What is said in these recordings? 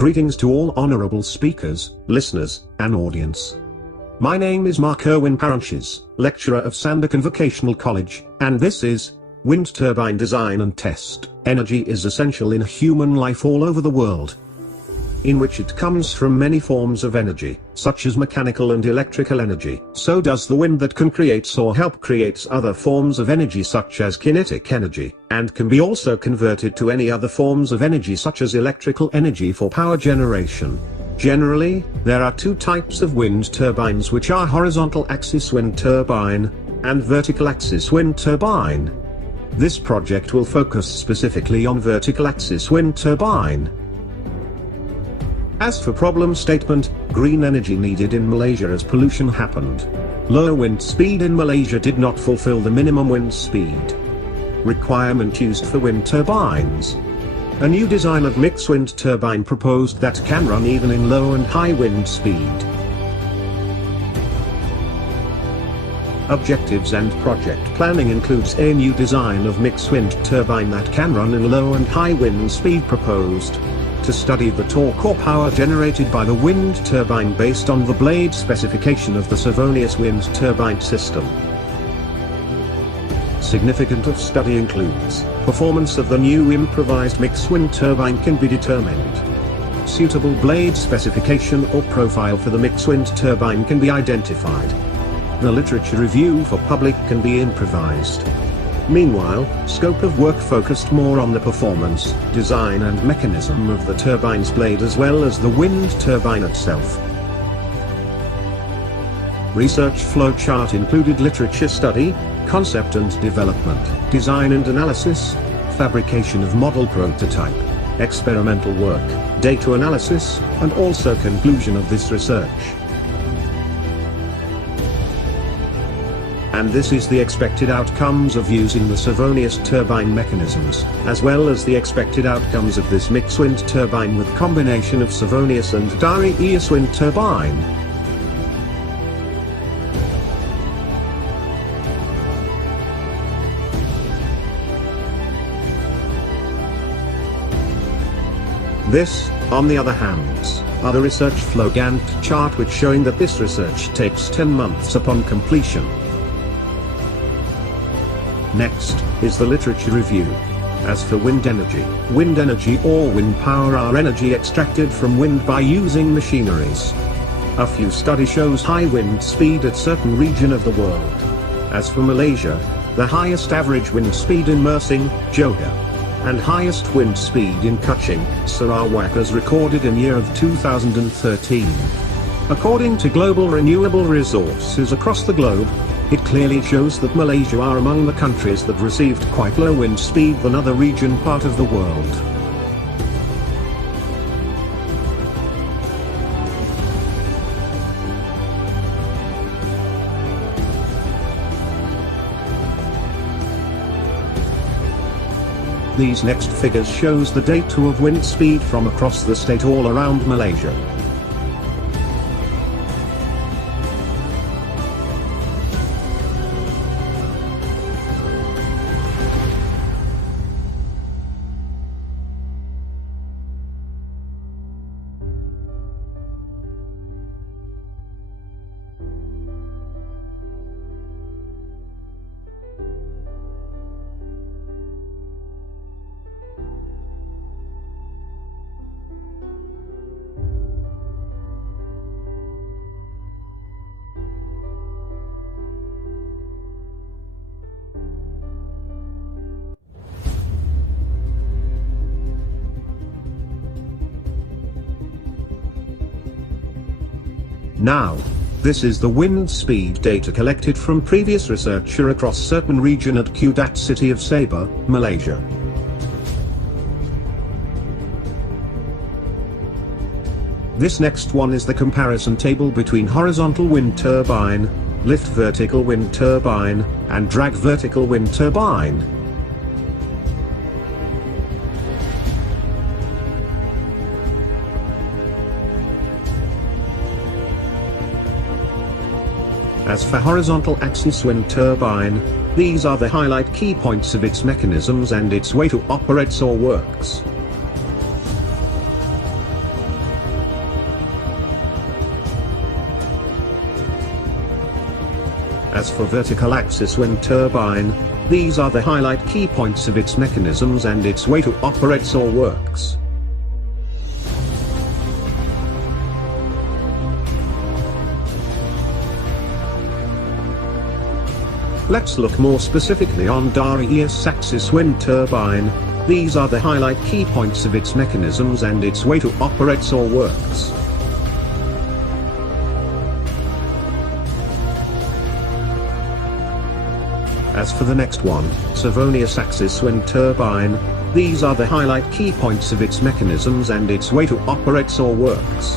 Greetings to all honorable speakers, listeners, and audience. My name is Irwin Paranchis, lecturer of Sandakan Vocational College, and this is Wind Turbine Design and Test. Energy is essential in human life all over the world, in which it comes from many forms of energy, such as mechanical and electrical energy. So does the wind that can create or help creates other forms of energy such as kinetic energy, and can be also converted to any other forms of energy such as electrical energy for power generation. Generally, there are two types of wind turbines, which are horizontal axis wind turbine and vertical axis wind turbine. This project will focus specifically on vertical axis wind turbine. As for problem statement, green energy needed in Malaysia as pollution happened. Lower wind speed in Malaysia did not fulfill the minimum wind speed requirement used for wind turbines. A new design of mixed wind turbine proposed that can run even in low and high wind speed. Objectives and project planning includes a new design of mixed wind turbine that can run in low and high wind speed proposed to study the torque or power generated by the wind turbine based on the blade specification of the Savonius wind turbine system. Significant of study includes, performance of the new improvised mixed wind turbine can be determined. Suitable blade specification or profile for the mixed wind turbine can be identified. The literature review for public can be improvised. Meanwhile, scope of work focused more on the performance, design and mechanism of the turbine's blade as well as the wind turbine itself. Research flow chart included literature study, concept and development, design and analysis, fabrication of model prototype, experimental work, data analysis, and also conclusion of this research. And this is the expected outcomes of using the Savonius turbine mechanisms, as well as the expected outcomes of this mixed wind turbine with combination of Savonius and Darius wind turbine. This, on the other hand, are the research flow Gantt chart which showing that this research takes 10 months upon completion. Next, is the literature review. As for wind energy or wind power are energy extracted from wind by using machineries. A few study shows high wind speed at certain region of the world. As for Malaysia, the highest average wind speed in Mersing, Johor, and highest wind speed in Kuching, Sarawak as recorded in year of 2013. According to Global Renewable Resources across the globe, it clearly shows that Malaysia are among the countries that received quite low wind speed than other region part of the world. These next figures shows the data of wind speed from across the state all around Malaysia. Now, this is the wind speed data collected from previous researcher across certain region at Kudat city of Sabah, Malaysia. This next one is the comparison table between horizontal wind turbine, lift vertical wind turbine, and drag vertical wind turbine. As for horizontal axis wind turbine, these are the highlight key points of its mechanisms and its way to operates or works. As for vertical axis wind turbine, these are the highlight key points of its mechanisms and its way to operates or works. Let's look more specifically on Darius axis wind turbine. These are the highlight key points of its mechanisms and its way to operates or works. As for the next one, Savonius axis wind turbine, these are the highlight key points of its mechanisms and its way to operates or works.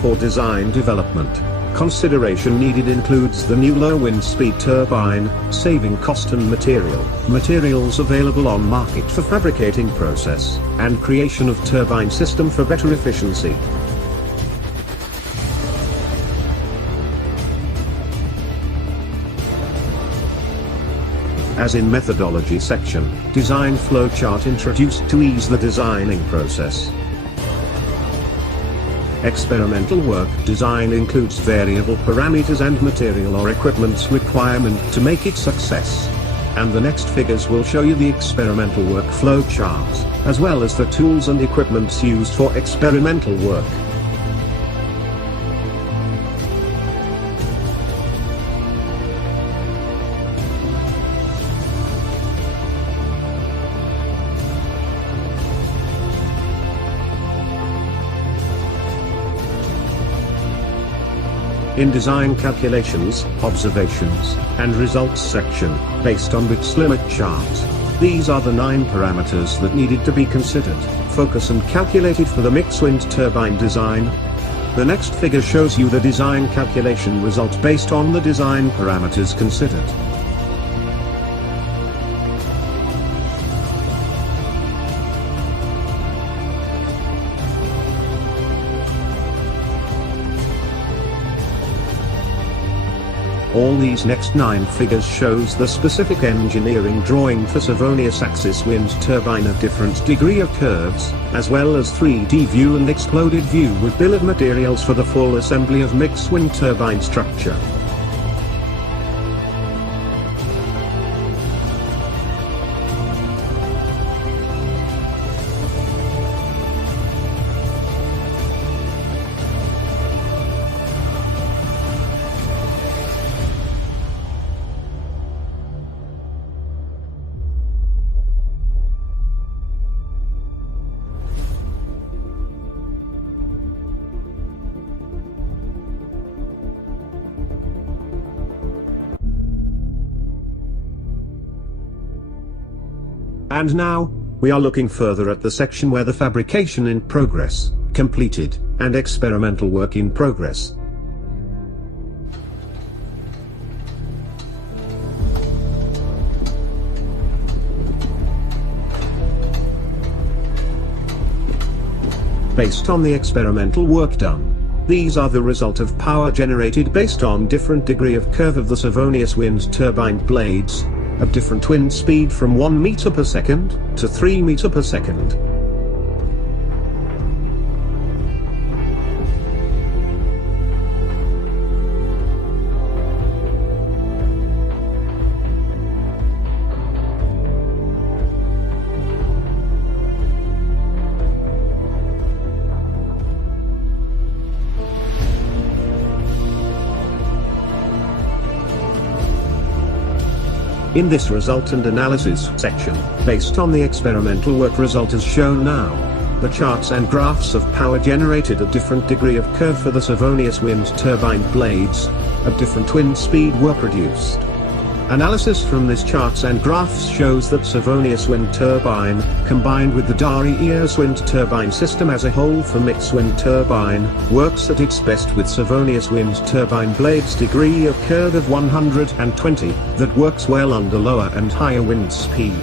For design development, consideration needed includes the new low wind speed turbine, saving cost and materials available on market for fabricating process, and creation of turbine system for better efficiency. As in methodology section, design flowchart introduced to ease the designing process. Experimental work design includes variable parameters and material or equipment's requirement to make it success. And the next figures will show you the experimental work flow chart, as well as the tools and equipments used for experimental work. In design calculations, observations, and results section, based on bits limit chart, these are the 9 parameters that needed to be considered, focus and calculated for the mixed wind turbine design. The next figure shows you the design calculation result based on the design parameters considered. All these next 9 figures shows the specific engineering drawing for Savonius axis wind turbine of different degree of curves, as well as 3D view and exploded view with bill of materials for the full assembly of mixed wind turbine structure. And now, we are looking further at the section where the fabrication in progress, completed, and experimental work in progress. Based on the experimental work done, these are the result of power generated based on different degree of curve of the Savonius wind turbine blades, of different wind speed from 1 meter per second to 3 meter per second. In this result and analysis section, based on the experimental work result as shown now, the charts and graphs of power generated at different degree of curve for the Savonius wind turbine blades, of different wind speed were produced. Analysis from this charts and graphs shows that Savonius wind turbine, combined with the Darius wind turbine system as a whole for mixed wind turbine, works at its best with Savonius wind turbine blades degree of curve of 120, that works well under lower and higher wind speed.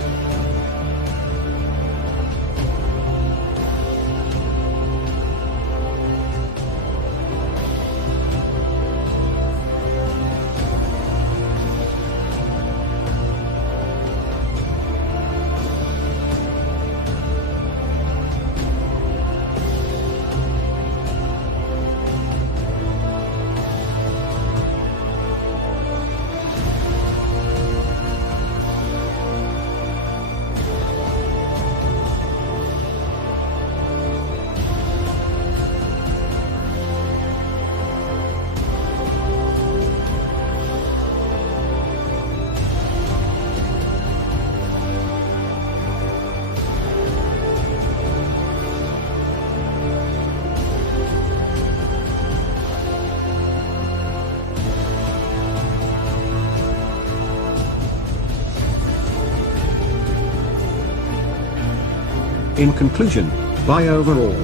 In conclusion, by overall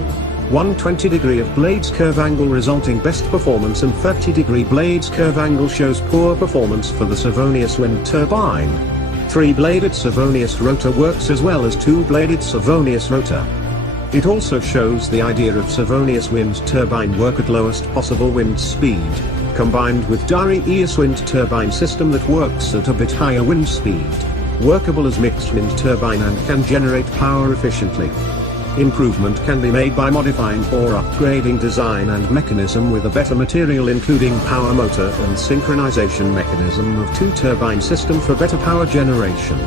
120° of blades curve angle resulting best performance and 30° blades curve angle shows poor performance for the Savonius wind turbine. 3-bladed Savonius rotor works as well as 2-bladed Savonius rotor. It also shows the idea of Savonius wind turbine work at lowest possible wind speed, combined with Darius wind turbine system that works at a bit higher wind speed, workable as mixed wind turbine and can generate power efficiently. Improvement can be made by modifying or upgrading design and mechanism with a better material including power motor and synchronization mechanism of 2-turbine system for better power generation.